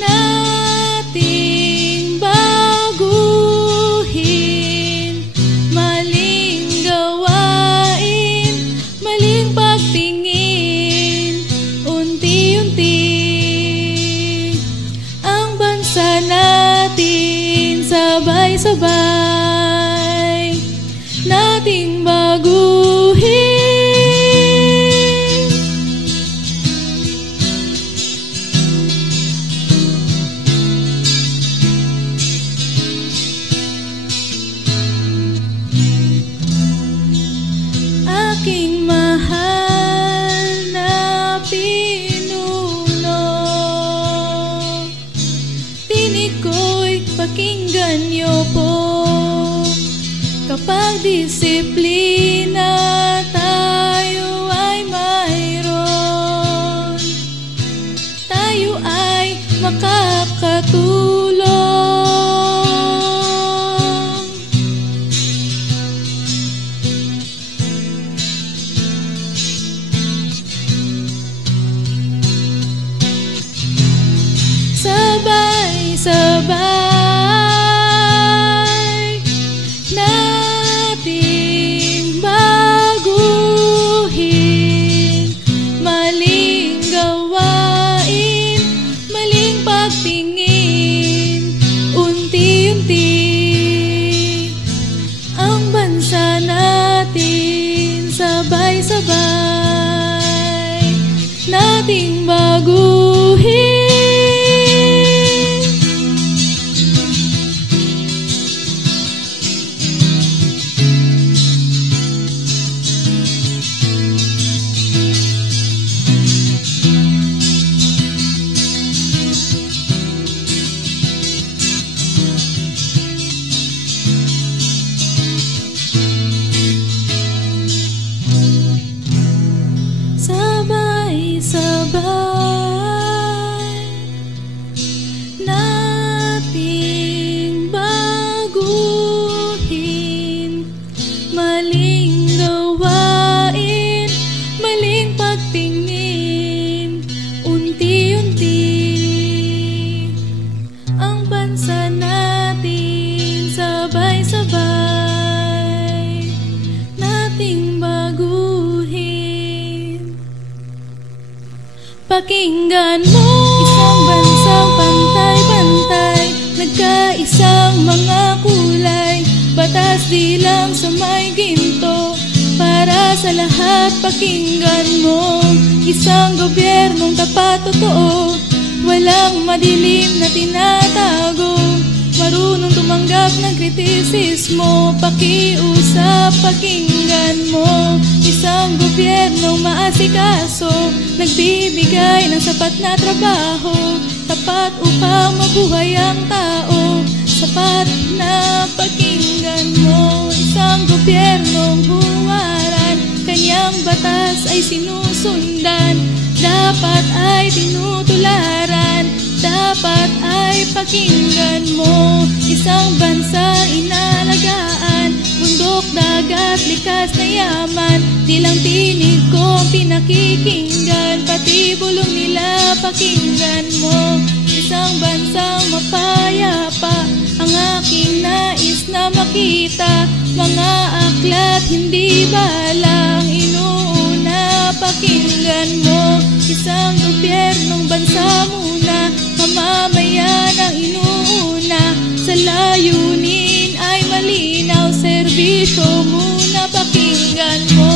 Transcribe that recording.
nating baguhin. Maling gawain, maling pagtingin, unti-unti ang bansa natin sabay-sabay nating baguhin. Aking mahal na pinuno, tinig ko'y pakinggan niyo po. Kapag disiplina tayo ay mayroon, tayo ay makakatulong. Sabay-sabay nating baguhin. Maling gawain, maling pagtingin, unti-unti ang bansa natin sabay-sabay nating baguhin. Sabay-sabay nating baguhin. Maling gawain, maling pagtingin, unti-unti ang bansa natin sabay-sabay nating baguhin. Pakinggan mo, isang bansang pantay-pantay, nagkaisang mga kulay, batas di lang sa may ginto, para sa lahat. Pakinggan mo, isang gobyernong tapat, totoo, walang madilim na tinatago, marunong tumanggap ng kritisismo. Pakiusap, pakinggan mo, isang gobyernong maasikaso, nagbibigay ng sapat na trabaho, tapat upang mabuhay ang tao. Sapat na pakinggan mo, isang gobyernong huwaran, kanyang batas ay sinusundan, dapat ay tinutularan. Dapat ay pakinggan mo, isang bansang inalagaan, bundok, dagat, likas na yaman, di lang tinig ko ang pinakikinggan, pati bulong nila pakinggan mo. Isang bansang mapayapa, ang aking nais na makita, mga aklat hindi balang inuuna. Pakinggan mo, isang gobyernong bansa muna, mamamayan ang inuuna, sa layunin ay malinaw, serbisyo muna. Pakinggan mo,